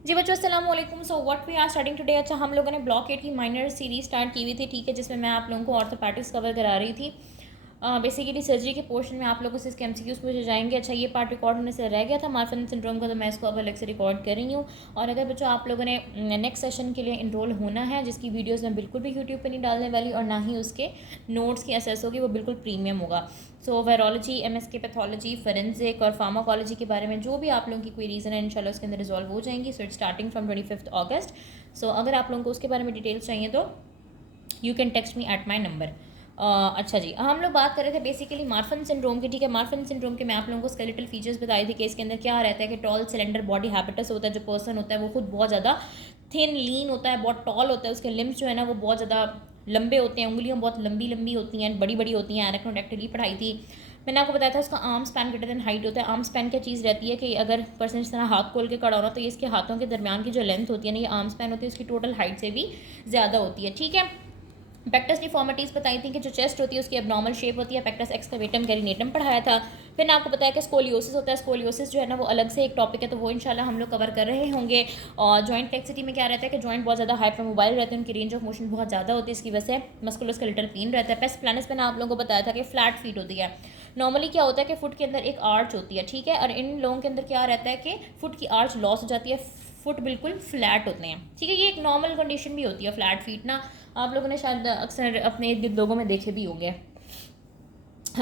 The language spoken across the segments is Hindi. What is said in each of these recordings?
जी बच्चों अस्सलाम वालेकुम। So what we are starting today. अच्छा, हम लोगों ने ब्लॉक 8 की माइनर सीरीज स्टार्ट की हुई थी, ठीक है, जिसमें मैं आप लोगों को ऑर्थोपैडिक्स कवर करा रही थी। बेसिकली सर्जरी के पोर्शन में आप लोगों से इसके एमसीक्यूज पूछे जाएंगे। अच्छा, ये पार्ट रिकॉर्ड होने से रह गया था मार्फन सिंड्रोम का, तो मैं इसको अब अलग से रिकॉर्ड कर रही हूँ। और अगर बच्चों आप लोगों ने नेक्स्ट सेशन के लिए इनरोल होना है, जिसकी वीडियोज़ मैं बिल्कुल भी यूट्यूब पर नहीं डालने वाली और ना ही उसके नोट्स की एसेस होगी, वो बिल्कुल प्रीमियम होगा। सो वायरोलॉजी, एमएसके पैथोलॉजी, फोरेंसिक और फार्माकोलॉजी के बारे में जो भी आप लोगों की कोई रीज़न है, इंशाल्लाह उसके अंदर रिजॉल्व हो जाएंगी। सो इट स्टार्टिंग फ्रॉम 25 अगस्त। सो अगर आप लोगों को उसके बारे में डिटेल्स चाहिए तो you can text me at my number. अच्छा जी, हम लोग बात कर रहे थे बेसिकली मार्फन सिंड्रोम की, ठीक है। मार्फन सिंड्रोम के मैं आप लोगों को स्केलेटल फीचर्स बताए थे कि इसके अंदर क्या रहता है कि टॉल सिलेंडर बॉडी हैबिटस होता है। जो पर्सन होता है वो खुद बहुत ज़्यादा थिन लीन होता है, बहुत टॉल होता है, उसके लिम्स जो है ना वो बहुत ज़्यादा लंबे होते हैं, उंगलियाँ बहुत लंबी लंबी होती हैं, बड़ी बड़ी होती हैं। एरेक्नोडेक्टिली पढ़ाई थी मैंने, आपको बताया था उसका arm span greater than height होता है। आर्म स्पैन क्या चीज़ रहती है कि अगर पर्सन इस तरह हाथ खोल के खड़ा हो रहा तो ये इसके हाथों के दरमियान की जो लेंथ होती है ना, ये आर्म स्पैन होती है, उसकी टोटल हाइट से भी ज़्यादा होती है, ठीक है। पेक्टस डिफॉर्मिटीज़ बताई थी कि जो चेस्ट होती है उसकी एबनॉर्मल शेप होती है। पेक्टस एक्सकवेटम कैरिनेटम पढ़ाया था। फिर ने आपको बताया कि स्कोलियोसिस होता है। स्कोलियोसिस जो है ना वो अलग से एक टॉपिक है, तो वो इंशाल्लाह हम लोग कवर कर रहे होंगे। और जॉइंट फ्लेक्सिटी में क्या रहता है कि जॉइंट बहुत ज़्यादा हाइपरमोबाइल रहते हैं, उनकी रेंज ऑफ मोशन बहुत ज़्यादा होती है, इसकी वजह से मस्कुलोस्केलेटल पेन रहता है। पेस्ट प्लानस मैंने आप लोगों को बताया था कि फ्लैट फीट होती है। नॉर्मली क्या होता है कि फुट के अंदर एक आर्च होती है, ठीक है, और इन लोगों के अंदर क्या रहता है कि फुट की आर्च लॉस हो जाती है, फुट बिल्कुल फ्लैट होते हैं, ठीक है। ये एक नॉर्मल कंडीशन भी होती है फ्लैट फीट ना, आप लोगों ने शायद अक्सर अपने इर्द गिर्द लोगों में देखे भी होंगे।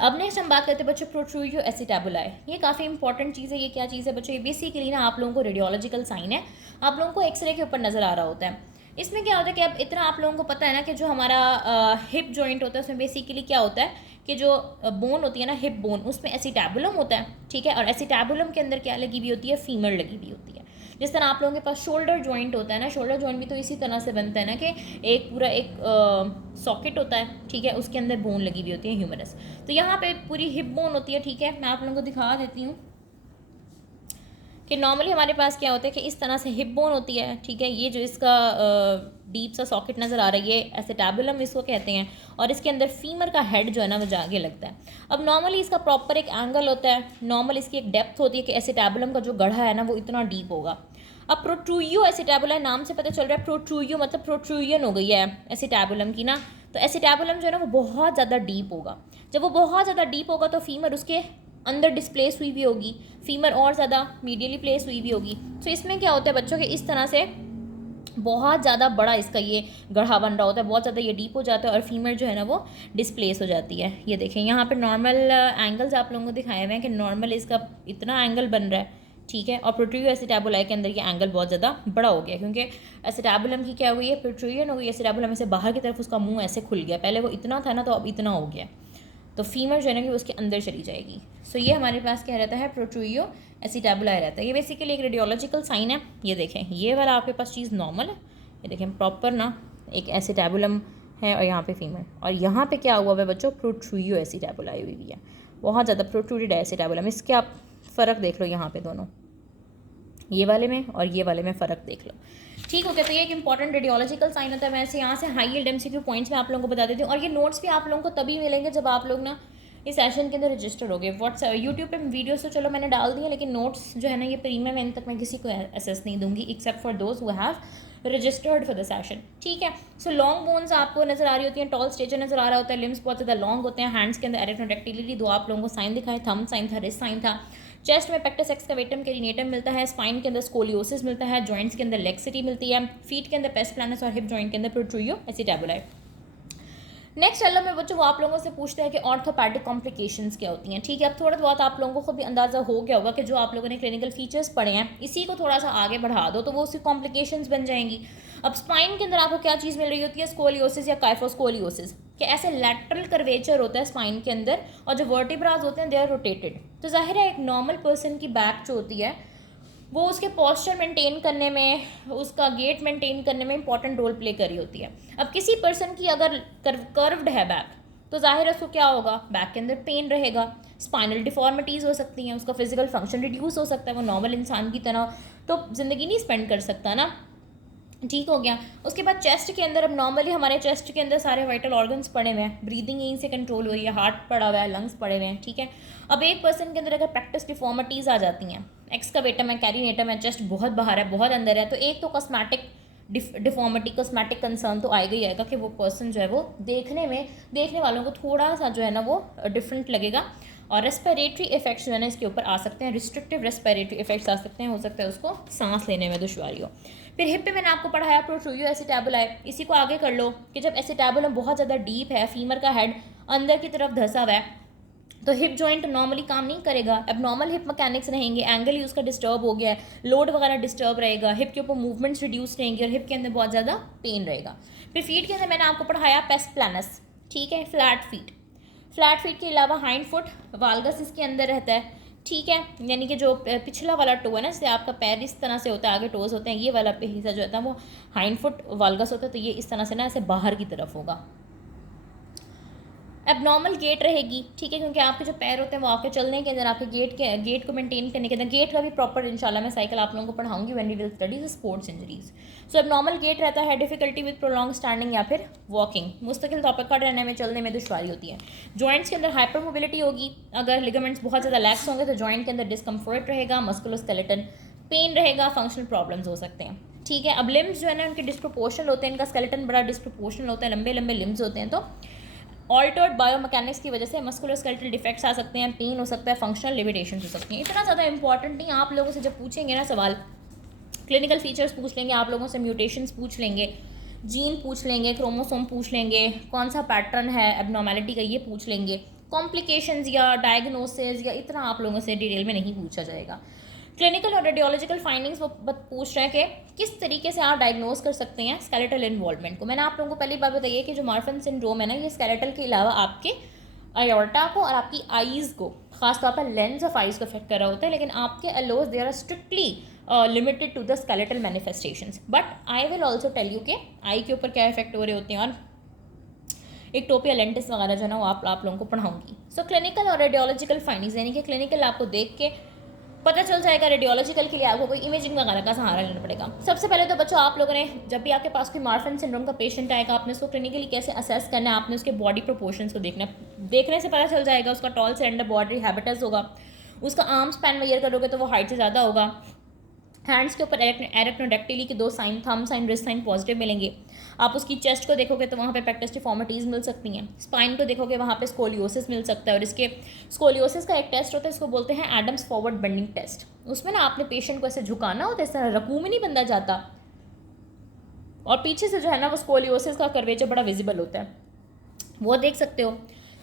अब नेक्स्ट हम बात करते हैं बच्चों प्रोट्रूडियो एसिटाबुलाई। ये काफ़ी इंपॉर्टेंट चीज़ है। ये क्या चीज़ है बच्चों? ये बेसिकली ना आप लोगों को रेडियोलॉजिकल साइन है, आप लोगों को एक्सरे के ऊपर नज़र आ रहा होता है। इसमें क्या होता है कि अब इतना आप लोगों को पता है ना कि जो हमारा हिप जॉइंट होता है उसमें बेसिकली क्या होता है कि जो बोन होती है ना, हिप बोन, उसमें एसिटैबुलम होता है, ठीक है। और एसिटैबुलम के अंदर क्या लगी हुई होती है? फीमर लगी हुई होती है। जिस तरह आप लोगों के पास शोल्डर जॉइंट होता है ना, शोल्डर जॉइंट भी तो इसी तरह से बनता है ना कि एक पूरा एक सॉकेट होता है, ठीक है, उसके अंदर बोन लगी हुई होती है, ह्यूमरस। तो यहाँ पे पूरी हिप बोन होती है, ठीक है। मैं आप लोगों को दिखा देती हूँ कि नॉर्मली हमारे पास क्या होता है कि इस तरह से हिप बोन होती है, ठीक है। ये जो इसका डीप सा सॉकेट नज़र आ रहा है, ये एसिटैबुलम इसको कहते हैं, और इसके अंदर फीमर का हेड जो है ना वो जाके लगता है। अब नॉर्मली इसका प्रॉपर एक एंगल होता है, नॉर्मल इसकी एक डेप्थ होती है कि एसिटैबुलम का जो गढ़ा है ना वो इतना डीप होगा। अब प्रोट्रूयो एसिटैबुला नाम से पता चल रहा है, प्रोट्रूयो मतलब प्रोट्रूजन हो गई है एसिटैबुलम की ना, तो एसिटैबुलम जो है ना वो बहुत ज़्यादा डीप होगा। जब वो बहुत ज़्यादा डीप होगा तो फीमर उसके अंदर डिस्प्लेस हुई भी होगी, फीमर और ज़्यादा मीडियली प्लेस हुई भी होगी। तो इसमें क्या होता है बच्चों के इस तरह से बहुत ज़्यादा बड़ा इसका ये गढ़ा बन रहा होता है, बहुत ज़्यादा ये डीप हो जाता है और फीमर जो है ना वो डिस्प्लेस हो जाती है। ये देखें यहाँ पे नॉर्मल एंगल्स आप लोगों को दिखाए हुए हैं कि नॉर्मल इसका इतना एंगल बन रहा है, ठीक है। और प्रोट्रूयो एसिटैबुलाई के अंदर ये एंगल बहुत ज़्यादा बड़ा हो गया, क्योंकि एसिटैबुलम की क्या हुई है, प्रोट्रूजन हो गई। एसिटैबुलम से बाहर की तरफ उसका मुंह ऐसे खुल गया, पहले वो इतना था ना तो अब इतना हो गया, तो फीमर जो है ना कि उसके अंदर चली जाएगी। सो ये हमारे पास क्या रहता है? प्रोट्रूयो एसिटैबुलाई रहता है। ये बेसिकली एक रेडियोलॉजिकल साइन है। ये देखें, ये वाला आपके पास चीज़ नॉर्मल है, ये देखें प्रॉपर ना एक एसिटैबुलम है और यहाँ पे फीमर, और यहाँ पे क्या हुआ है बच्चों? प्रोट्रूयो एसिटैबुलाई हुई हुई है, बहुत ज़्यादा प्रोट्रूडेड एसिटैबुलम। इसके आप फ़र्क देख लो यहाँ पे, दोनों ये वाले में और ये वाले में फ़र्क देख लो, ठीक हो गया। तो ये एक इंपॉर्टेंट रेडियोलॉजिकल साइन होता है। मैं ऐसे यहाँ से हाई यील्ड एमसीक्यू पॉइंट्स में आप लोगों को बता देती हूँ, और ये नोट्स भी आप लोगों को तभी मिलेंगे जब आप लोग ना इस सेशन के अंदर रजिस्टर हो गए। व्हाट्सएप यूट्यूब पे वीडियोस तो चलो मैंने डाल दी है, लेकिन नोट्स जो है ना ये प्रीमियम एंड तक मैं किसी को एसेस नहीं दूंगी except for those who have registered for the session, ठीक है। सो लॉन्ग बोन्स आपको नजर आ रही होती हैं, टॉल स्टेचर नजर आ रहा होता है, लिम्स बहुत ज़्यादा लॉन्ग होते हैं, हैंड्स के अंदर एरेक्नोडेक्टिलिटी दो आप लोगों को साइन दिखाए, थंब साइन था, रिस्ट साइन था। चेस्ट में पेक्टस एक्सकवेटम कैरिनेटम मिलता है, स्पाइन के अंदर स्कोलियोसिस मिलता है, जॉइंट्स के अंदर लेक्सिटी मिलती है, फीट के अंदर पेस्ट प्लानस और हिप जॉइंट के अंदर प्रोट्रूयो एसिटैबुलाई। नेक्स्ट चलो मैं बच्चों वो आप लोगों से पूछते हैं कि ऑर्थोपैडिक कॉम्प्लिकेशंस क्या होती हैं, ठीक है। अब थोड़ा बहुत आप लोगों को भी अंदाज़ा हो गया होगा कि जो आप लोगों ने क्लिनिकल फीचर्स पढ़े हैं इसी को थोड़ा सा आगे बढ़ा दो तो वो उसकी कॉम्प्लिकेशंस बन जाएंगी। अब स्पाइन के अंदर आपको क्या चीज़ मिल रही होती है? स्कोलियोसिस या काइफोस्कोलियोसिस, कि ऐसे लैटरल कर्वेचर होता है स्पाइन के अंदर, और जो वर्टिब्राज होते हैं दे आर रोटेटेड। तो जाहिर है एक नॉर्मल पर्सन की बैक जो होती है वो उसके पॉस्चर मेंटेन करने में, उसका गेट मेंटेन करने में इंपॉर्टेंट रोल प्ले कर रही होती है। अब किसी पर्सन की अगर कर्व्ड है बैक तो जाहिर है उसको क्या होगा? बैक के अंदर पेन रहेगा, स्पाइनल डिफॉर्मिटीज़ हो सकती हैं, उसका फिजिकल फंक्शन रिड्यूस हो सकता है, वो नॉर्मल इंसान की तरह तो ज़िंदगी नहीं स्पेंड कर सकता ना। ठीक हो गया। उसके बाद चेस्ट के अंदर, अब नॉर्मली हमारे चेस्ट के अंदर सारे वाइटल ऑर्गन्स पड़े हुए हैं, ब्रीदिंग यहीं से कंट्रोल हुई है, हार्ट पड़ा हुआ है, लंग्स पड़े हुए हैं, ठीक है। अब एक पर्सन के अंदर अगर प्रैक्टिस डिफॉर्मिटीज़ आ जाती हैं, एक्सकवेटम है, कैरिनेटम है, चेस्ट बहुत बाहर है, बहुत अंदर है, तो एक तो कॉस्मेटिक डिफॉर्मिटी, कॉस्मेटिक कंसर्न तो आएगा ही आएगा कि वो पर्सन जो है वो देखने वालों को थोड़ा सा जो है ना वो डिफरेंट लगेगा। और रेस्पिरेटरी इफेक्ट्स जो है ना इसके ऊपर आ सकते हैं, रिस्ट्रिक्टिव रेस्पिरेटरी इफेक्ट्स आ सकते हैं, हो सकता है उसको सांस लेने में दुश्वारी हो। फिर हिप पे मैंने आपको पढ़ाया प्रोट्रूयो एसिटैबुलाई, इसी को आगे कर लो कि जब एसिटैबुलम बहुत ज़्यादा डीप है, फीमर का हेड अंदर की तरफ धंसा हुआ है, तो हिप जॉइंट नॉर्मली काम नहीं करेगा, एबनॉर्मल हिप मैकेनिक्स रहेंगे, एंगल ही उसका डिस्टर्ब हो गया है, लोड वगैरह डिस्टर्ब रहेगा, हिप के ऊपर मूवमेंट्स रिड्यूस रहेंगे और हिप के अंदर बहुत ज़्यादा पेन रहेगा। फिर फीट के अंदर मैंने आपको पढ़ाया पेस प्लानस, ठीक है, फ्लैट फीट। फ्लैट फीट के अलावा हाइंड फुट वाल्गस इसके अंदर रहता है, ठीक है, यानी कि जो पिछला वाला टो है ना, जैसे आपका पैर इस तरह से होता है, आगे टोज होते हैं, ये वाला हिस्सा जो होता है वो हाइंड फुट वाल्गस होता है, तो ये इस तरह से ना ऐसे बाहर की तरफ होगा। एबनॉर्मल गेट रहेगी, ठीक है, क्योंकि आपके जो पैर होते हैं वो आपके चलने के अंदर, आपके गेट को मेंटेन करने के अंदर, गेट का भी प्रॉपर इंशाल्लाह मैं साइकिल आप लोगों को पढ़ाऊंगी when we will study sports injuries. So abnormal gait रहता है, डिफिकल्टी विद प्रोलॉन्ग स्टैंडिंग या फिर वॉकिंग, मुस्तकिल तौर पर खड़े रहने में, चलने में दुश्वारी होती है। जॉइंट्स के अंदर हाइपर मोबिलिटी होगी, अगर लिगामेंट्स बहुत ज़्यादा लैक्स होंगे तो जॉइंट के अंदर डिस्कम्फर्ट रहेगा, मस्कुलोस्केलेटन पेन रहेगा, फंक्शनल प्रॉब्लम्स हो सकते हैं, ठीक है। अब लिम्स जो है ना उनके डिस्प्रोपोर्शनल होते हैं, इनका स्केलेटन बड़ा डिस्प्रोपोर्शनल होता है, लंबे लंबे लिम्स होते हैं, तो ऑल्टर्ड बायोमैकेनिक्स की वजह से मस्कुलोस्केलेटल डिफेक्ट्स आ सकते हैं, पेन हो सकता है, फंक्शनल लिमिटेशन हो सकती हैं। इतना ज़्यादा इंपॉर्टेंट नहीं, आप लोगों से जब पूछेंगे ना सवाल, क्लिनिकल फीचर्स पूछ लेंगे आप लोगों से, म्यूटेशंस पूछ लेंगे, जीन पूछ लेंगे, क्रोमोसोम पूछ लेंगे, कौन सा पैटर्न है एबनॉर्मेलिटी का ये पूछ लेंगे, कॉम्प्लिकेशंस या डायग्नोसिस या इतना आप लोगों से डिटेल में नहीं पूछा जाएगा। क्लिनिकल और रेडियोलॉजिकल फाइंडिंग्स वो पूछ रहे हैं कि किस तरीके से आप डायग्नोज कर सकते हैं स्केलेटल इन्वॉल्वमेंट को। मैंने आप लोगों को पहली बात बताई है कि जो मार्फन सिंड्रोम है ना, ये स्केलेटल के अलावा आपके आयोर्टा को और आपकी आईज़ को, खासतौर पर लेंस ऑफ आईज़ को अफेक्ट कर रहा होता है, लेकिन आपके अलोज they are strictly limited to the skeletal manifestations. But I will also tell you कि आई के ऊपर क्या इफेक्ट हो रहे होते हैं और एक्टोपिया लेंटिस वगैरह जो है ना वो आप लोगों को पढ़ाऊंगी। सो क्लिनिकल और रेडियोलॉजिकल फाइंडिंग्स, यानी कि क्लिनिकल आपको देख के पता चल जाएगा, रेडियोलॉजिकल के लिए आपको कोई इमेजिंग वगैरह का सहारा लेना पड़ेगा। सबसे पहले तो बच्चों आप लोगों ने, जब भी आपके पास कोई मार्फन सिंड्रोम का पेशेंट आएगा, आपने उसको क्लिनिकली कैसे असेस करना है, आपने उसके बॉडी प्रोपोर्शंस को देखना है, देखने से पता चल जाएगा उसका टॉल से अंडर बॉडी हैबिटस होगा, उसका आर्म स्पैन मेजर करोगे तो वो हाइट से ज़्यादा होगा, हैंड्स के ऊपर एरेक्नोडेक्टिली के 2 sign, thumb sign, wrist sign positive मिलेंगे। आप उसकी चेस्ट को देखोगे तो वहाँ पे पेक्टस डिफॉर्मिटीज़ मिल सकती हैं, स्पाइन को देखोगे वहाँ पे स्कोलियोसिस मिल सकता है, और इसके स्कोलियोसिस का एक टेस्ट होता है, इसको बोलते हैं एडम्स फॉरवर्ड बेंडिंग टेस्ट। उसमें ना आपने पेशेंट को ऐसे झुकाना होता है, इस तरह रकू में नहीं बंदा जाता, और पीछे से जो है ना वो स्कोलियोसिस का कर्वेचर बड़ा विजिबल होता है, वो देख सकते हो।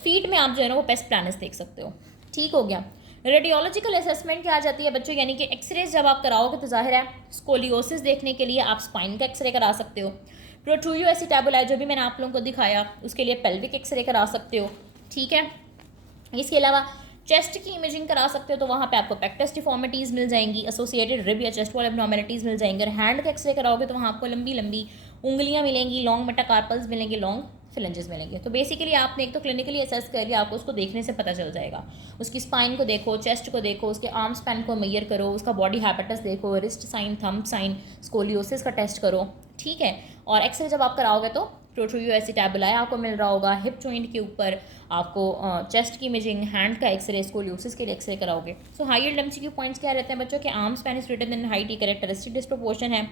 फीट में आप जो है ना वो पेस प्लानस देख सकते हो, ठीक हो गया। रेडियोलॉजिकल असेसमेंट क्या आ जाती है बच्चों, यानी कि एक्सरेज जब आप कराओगे तो जाहिर है स्कोलियोसिस देखने के लिए आप स्पाइन का एक्सरे करा सकते हो, प्रोट्रूयो एसिटैबुलाई जो भी मैंने आप लोगों को दिखाया उसके लिए पेल्विक एक्सरे करा सकते हो, ठीक है। इसके अलावा चेस्ट की इमेजिंग करा सकते हो, तो वहाँ पे आपको पेक्टस डिफॉर्मिटीज़ मिल जाएंगी, एसोसिएटेड रिब या चेस्ट वॉल एब्नॉर्मलिटीज़ मिल जाएंगे। और हैंड का एक्सरे कराओगे तो वहाँ आपको लंबी लंबी उंगलियाँ मिलेंगी, लॉन्ग मेटाकार्पल्स मिलेंगे, लॉन्ग फिलेंजेस मिलेंगे। तो बेसिकली आपने एक तो क्लिनिकली असेस कर लिया, आपको उसको देखने से पता चल जाएगा, उसकी स्पाइन को देखो, चेस्ट को देखो, उसके आर्म स्पैन को मेजर करो, उसका बॉडी हैबिटस देखो, wrist sign, thumb sign, scoliosis का टेस्ट करो, ठीक है। और एक्सरे जब आप कराओगे तो प्रोट्रूयो एसिटैबुलाई आपको मिल रहा होगा, हिप जॉइंट के ऊपर आपको चेस्ट की इमेजिंग, हैंड का एक्सरे, स्कोलियोसिस के लिए एक्सरे कराओगे। सो हायर एमसीक्यू पॉइंट्स क्या रहते हैं बच्चों के, arm span is greater than height, characteristic disproportion है,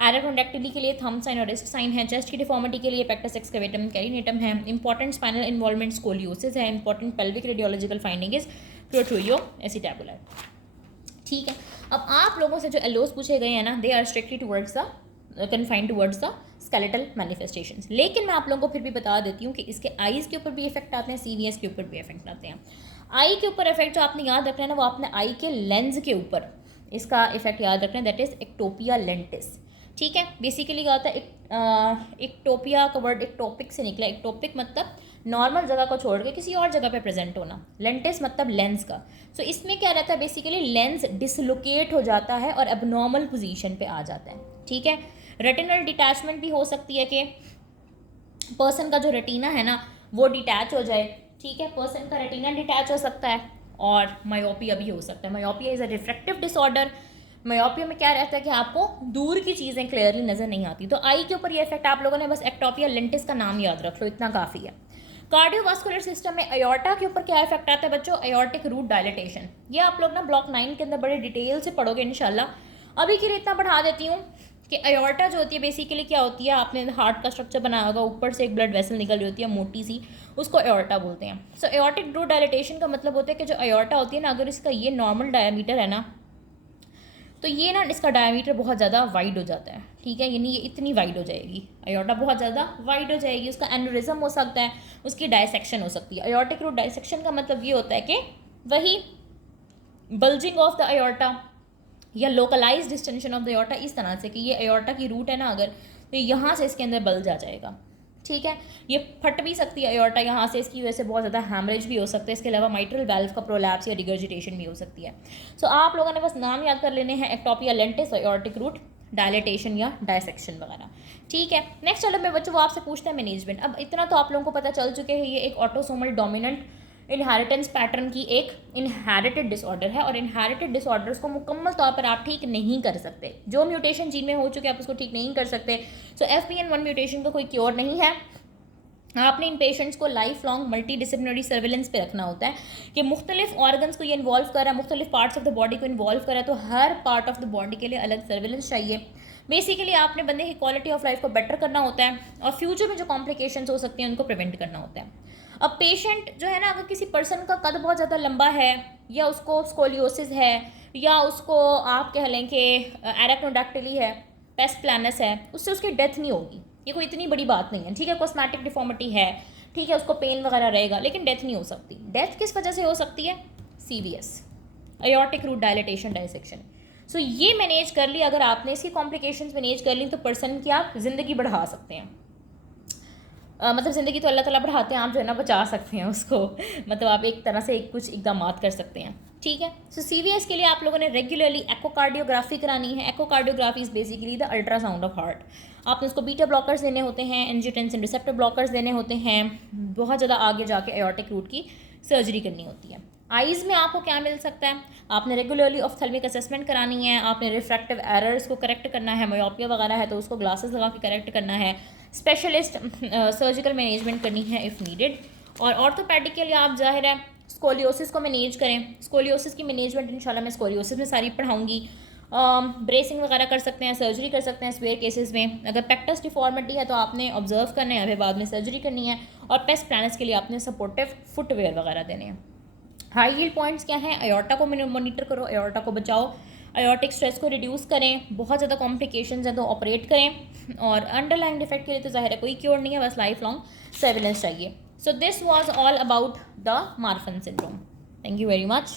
एरेक्नोडेक्टिली के लिए थंब साइन और रिस्ट साइन है, चेस्ट की डिफॉर्मिटी के लिए पेक्टस एक्सकवेटम कैरिनेटम है, इंपॉर्टेंट स्पाइनल इन्वॉल्वमेंट स्कोलियोसिस है, important pelvic radiological finding is protrusio acetabuli, ठीक है। अब आप लोगों से जो एलोस पूछे गए हैं ना, they are strictly towards the confined towards the skeletal manifestations, लेकिन मैं आप लोगों को फिर भी बता देती हूँ कि इसके आईज़ के ऊपर भी इफेक्ट आते हैं, सीवीएस के ऊपर भी इफेक्ट आते हैं। आई के ऊपर इफेक्ट जो आपने याद रखना है ना, वो आपने आई के लेंस के ऊपर इसका इफेक्ट याद रखना है, दैट इज एक्टोपिया लेंटिस, ठीक है। बेसिकली क्या होता है, एक्टोपिया का वर्ड एक्टोपिक से निकला, एक्टोपिक मतलब नॉर्मल जगह को छोड़ के किसी और जगह पे प्रेजेंट होना, लेंटिस मतलब लेंस का। सो इसमें क्या रहता है, बेसिकली लेंस डिसलोकेट हो जाता है और एबनॉर्मल पोजीशन पे आ जाता है, ठीक है। रेटिनल डिटैचमेंट भी हो सकती है कि पर्सन का जो रेटिना है ना वो डिटैच हो जाए, ठीक है, पर्सन का रेटिना डिटैच हो सकता है, और मायोपिया भी हो सकता है। Myopia is a refractive disorder, myopia में क्या रहता है कि आपको दूर की चीज़ें क्लियरली नज़र नहीं आती। तो आई के ऊपर ये इफेक्ट आप लोगों ने बस एक्टोपिया लेंटिस का नाम याद रख लो, इतना काफ़ी है। कार्डियोवास्कुलर सिस्टम में अयोर्टा के ऊपर क्या इफेक्ट आता है बच्चों? अयोर्टिक रूट डायलिटेशन। ये आप लोग ना ब्लॉक 9 के अंदर बड़े डिटेल से पढ़ोगे इंशाल्लाह। अभी के लिए इतना बढ़ा देती हूँ कि अयोर्टा जो होती है बेसिकली क्या होती है, आपने हार्ट का स्ट्रक्चर बनाया होगा, ऊपर से एक ब्लड वेसल निकल रही होती है मोटी सी, उसको अयोर्टा बोलते हैं। सो अयोर्टिक रूट डायलिटेशन का मतलब होता है कि जो अयोर्टा होती है ना, अगर इसका ये नॉर्मल डायमीटर है ना, तो ये ना इसका डायमीटर बहुत ज़्यादा वाइड हो जाता है, ठीक है, यानी ये इतनी वाइड हो जाएगी, अयोर्टा बहुत ज़्यादा वाइड हो जाएगी, उसका एन्यूरिज्म हो सकता है, उसकी डायसेक्शन हो सकती है। अयोर्टिक रूट डायसेक्शन का मतलब ये होता है कि वही बल्जिंग ऑफ द अयोर्टा या लोकलाइज डिस्टेंशन ऑफ द अयोर्टा, इस तरह से कि ये अयोर्टा की रूट है ना अगर, तो यहाँ से इसके अंदर बल्ज आ जाएगा, ठीक है। ये फट भी सकती है अयोर्टा यहाँ से, इसकी वजह से बहुत ज़्यादा हैमरेज भी हो सकता है। इसके अलावा माइट्रल वाल्व का प्रोलैप्स या रिगर्जिटेशन भी हो सकती है। सो आप लोगों ने बस नाम याद कर लेने हैं, एक्टोपिया लेंटिस, अयोर्टिक रूट डायलिटेशन या डायसेक्शन वगैरह, ठीक है। नेक्स्ट चलो मैं बच्चों वो आपसे पूछते हैं मैनेजमेंट। अब इतना तो आप लोगों को पता चल चुके हैं, ये एक ऑटोसोमल डोमिनेंट इनहेरिटेंस पैटर्न की एक इनहेरिटेड डिसऑर्डर है, और इनहेरिटेड डिसऑर्डर्स को मुकम्मल तौर पर आप ठीक नहीं कर सकते। जो म्यूटेशन जीन में हो चुके आप उसको ठीक नहीं कर सकते। सो FBN1 म्यूटेशन का कोई क्योर नहीं है। आपने इन पेशेंट्स को life long multi disciplinary surveillance पे रखना होता है कि मुख्तलिफ ऑर्गन्स को ये इन्वॉल्व कर रहा है, मुख्तलिफ पार्ट्स ऑफ द बॉडी को इन्वॉल्व कर रहा है, तो हर पार्ट ऑफ द बॉडी के लिए अलग सर्विलेंस चाहिए। बेसिकली आपने बंदे की क्वालिटी ऑफ लाइफ को बेटर करना होता है, और फ्यूचर में जो कॉम्प्लिकेशंस हो सकती हैं उनको प्रिवेंट करना होता है। अब पेशेंट जो है ना, अगर किसी पर्सन का कद बहुत ज़्यादा लंबा है, या उसको स्कोलियोसिस है, या उसको आप कह लें कि एरेक्नोडैक्टिली है, पेस्ट प्लानस है, उससे उसकी डेथ नहीं होगी, ये कोई इतनी बड़ी बात नहीं है, ठीक है। कॉस्मेटिक डिफॉर्मिटी है, ठीक है, उसको पेन वगैरह रहेगा, लेकिन डेथ नहीं हो सकती। डेथ किस वजह से हो सकती है? CVS, aortic root dilatation dissection. So ये मैनेज कर ली, अगर आपने इसकी कॉम्प्लिकेशंस मैनेज कर ली तो पर्सन की आप ज़िंदगी बढ़ा सकते हैं। मतलब ज़िंदगी तो अल्लाह ताला बढ़ाते हैं, आप जो है ना बचा सकते हैं उसको, मतलब आप एक तरह से कुछ इकदाम कर सकते हैं, ठीक है। सो CVS के लिए आप लोगों ने रेगुलरली एकोकार्डियोग्राफी करानी है। Echocardiography is basically the ultrasound of heart. आपने उसको बीटा ब्लॉकर्स देने होते हैं, एंजियोटेंसिन रिसेप्टर ब्लॉकर्स देने होते हैं, बहुत ज़्यादा आगे जाके एयोर्टिक रूट की सर्जरी करनी होती है। आइज़ में आपको क्या मिल सकता है? आपने रेगुलरली ऑफ्थेल्मिक असेसमेंट करानी है, आपने रिफ्रैक्टिव एरर्स को करेक्ट करना है, मायोपिया वगैरह है तो उसको ग्लासेस लगा के करेक्ट करना है, स्पेशलिस्ट सर्जिकल मैनेजमेंट करनी है इफ़ नीडेड। और ऑर्थोपेडिक के लिए आप जाहिर है स्कोलियोसिस को मैनेज करें। स्कोलियोसिस की मैनेजमेंट इंशाल्लाह मैं स्कोलियोसिस में सारी पढ़ाऊँगी। ब्रेसिंग वगैरह कर सकते हैं, सर्जरी कर सकते हैं स्पेयर केसेस में। अगर पेक्टस डिफॉर्मिटी है तो आपने ऑब्जर्व करना है, फिर बाद में सर्जरी करनी है। और पेस्ट प्लानस के लिए आपने सपोर्टिव फुटवेयर वगैरह देने हैं। हाई हील पॉइंट्स क्या हैं? अयोर्टा को मॉनिटर करो, अयोर्टा को बचाओ, अयोर्टिक स्ट्रेस को रिड्यूस करें, बहुत ज़्यादा कॉम्प्लिकेशंस हैं तो ऑपरेट करें, और अंडरलाइन डिफेक्ट के लिए तो ज़ाहिर है कोई क्योर नहीं है, बस लाइफ लॉन्ग सर्विलेंस चाहिए। So this was all about the Marfan syndrome. Thank you very much.